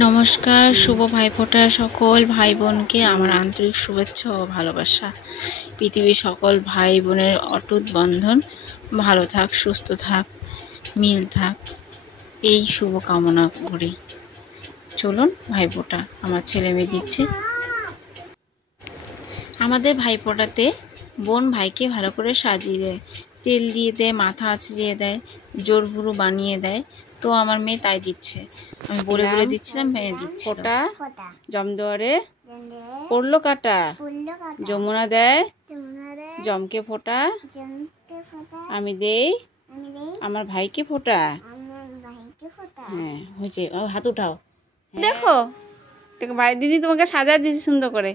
নমস্কার, শুভ ভাইফোঁটার সকল ভাই বোনকে আমার আন্তরিক শুভেচ্ছা ও ভালোবাসা। পৃথিবীর সকল ভাই বোনের অটুট বন্ধন ভালো থাক, সুস্থ থাক, মিল থাক, এই শুভ কামনা করি। চলুন ভাইফোঁটা আমার ছেলে মেয়ে দিচ্ছে। আমাদের ভাইফোঁটাতে বোন ভাইকে ভালো করে সাজিয়ে দেয়, তেল দিয়ে দেয়, মাথা আঁচড়িয়ে দেয়, জোরভুরু বানিয়ে দেয়। তো আমার মেয়ে তাই দিচ্ছে, আমি বলে বলে দিচ্ছিলাম, মেয়ে দিচ্ছে। ফোঁটা জমদুয়ারে পড়লো কাটা, যমুনা দেয় জমকে ফোঁটা, আমি দেই আমার ভাইকে ফোঁটা। হ্যাঁ হয়েছে, হাত উঠাও। দেখো দেখো ভাই দিদি তোমাকে সাজা দিয়েছে সুন্দর করে।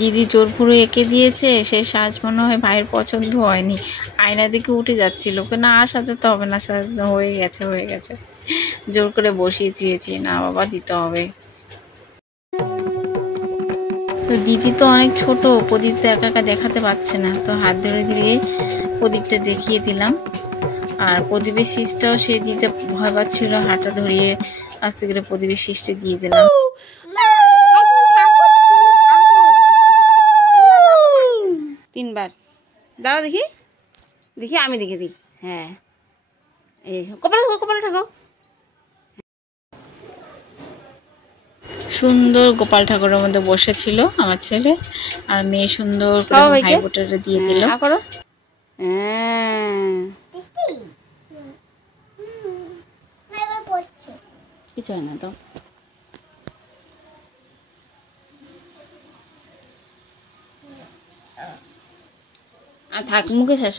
দিদি জোরপুরো এঁকে দিয়েছে, সেই সাজ মনে হয় ভাইয়ের পছন্দ হয়নি, আয়না দিকে উঠে যাচ্ছিল, ওকে না সাজাতে হবে না, সাজাতে হয়ে গেছে জোর করে বসিয়ে দিয়েছি, না বাবা দিতে হবে। তো দিদি তো অনেক ছোট, প্রদীপ তো একা একা দেখাতে পারছে না, তো হাত ধরে ধীরে প্রদীপটা দেখিয়ে দিলাম। আর প্রদীপের শীষটাও সে দিতে ভয় পাচ্ছিল, হাঁটা ধরিয়ে আস্তে করে প্রদীপের শীষটা দিয়ে দিলাম। তিনবার দাঁড়াও, দেখি দেখি আমি দেখে দিই। হ্যাঁ এই কপালে ঠাকো। সুন্দর গোপাল ঠাকুরের মধ্যে বসেছিল আমার ছেলে, আর মেয়ে সুন্দর করে ভাইফোঁটাটা দিয়ে দিল। কিছু হয় না তো, আর থাক মুখে শেষ।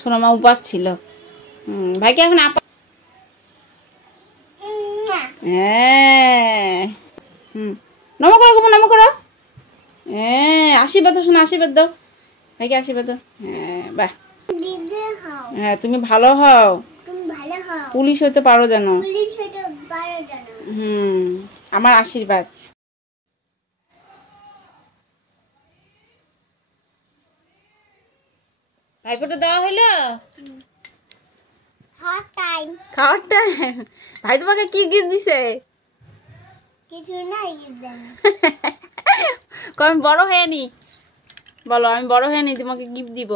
সোনামা উপাস ছিল, ভাইকে এখন নম করো গোপন, নম করো। আশীর্বাদ শোনা, আশীর্বাদ দাও ভাইকে, আশীর্বাদ দাও। বাহ, হ্যাঁ তুমি ভালো হও, পুলিশ হইতে পারো যেন। আমার আশীর্বাদ। ভাইফোঁটা দেওয়া হইলো, খাওয়ার টাইম। ভাই তোমাকে কি গিফট দিছে? আমি বড় হয়ে নি, বলো আমি বড় হয়ে নি তোমাকে গিফট দিব।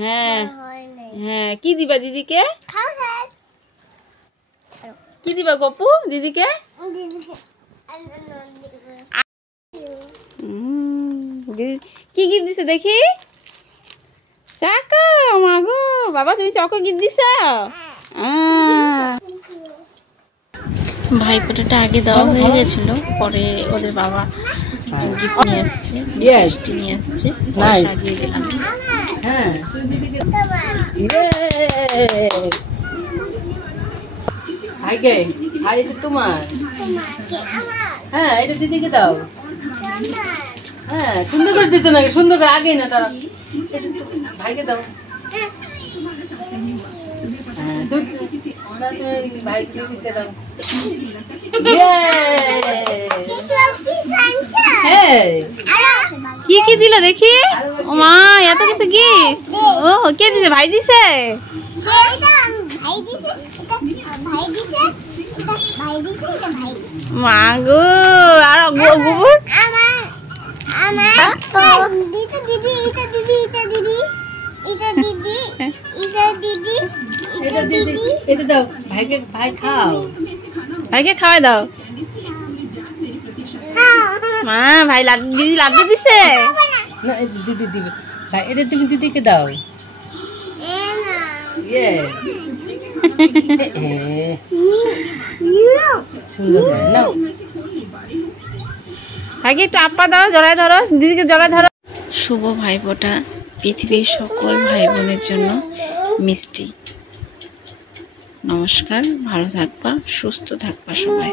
হ্যাঁ হ্যাঁ, কি দিবা দিদিকে? কি দিবা গপু দিদিকে? কি গিফট দিছে দেখি? চাকো। মাগো বাবা, তুমি চকো গিফট দিছ? ভাইফোঁটাটা আগে দেওয়া হয়ে গেছিল, পরে ওদের বাবা গিফট নিয়ে আসছে, মিষ্টি নিয়ে আসছে, সাজিয়ে দিলাম। এটা তোমার, হ্যাঁ এটা দিদিকে দাও। হ্যাঁ সুন্দর করে দিতে নাকি, সুন্দর করে আগে না তারা, ভাইকে দাও। ভাইকে দিতে দাও। কি কি দিল দেখি? ও মা, এত কিছু গিফট! ও কে দিছে? ভাই দিছে? মাগো, আর গোবর এটা দাও ভাইকে, ভাই খাও, ভাইকে খাওয়াই দাও। মা ভাই দিদি লাড্ডু দিছে না, দিদি দিবে এটা তুমি দিদিকে দাও। সুন্দর নাও। ভাইকে একটু আপ্পা দাও, জড়ায় ধরো, দিদিকে জড়ায় ধরো। শুভ ভাইফোঁটা পৃথিবীর সকল ভাই বোনের জন্য মিষ্টি। নমস্কার, ভালো থাকবা, সুস্থ থাকবা সবাই।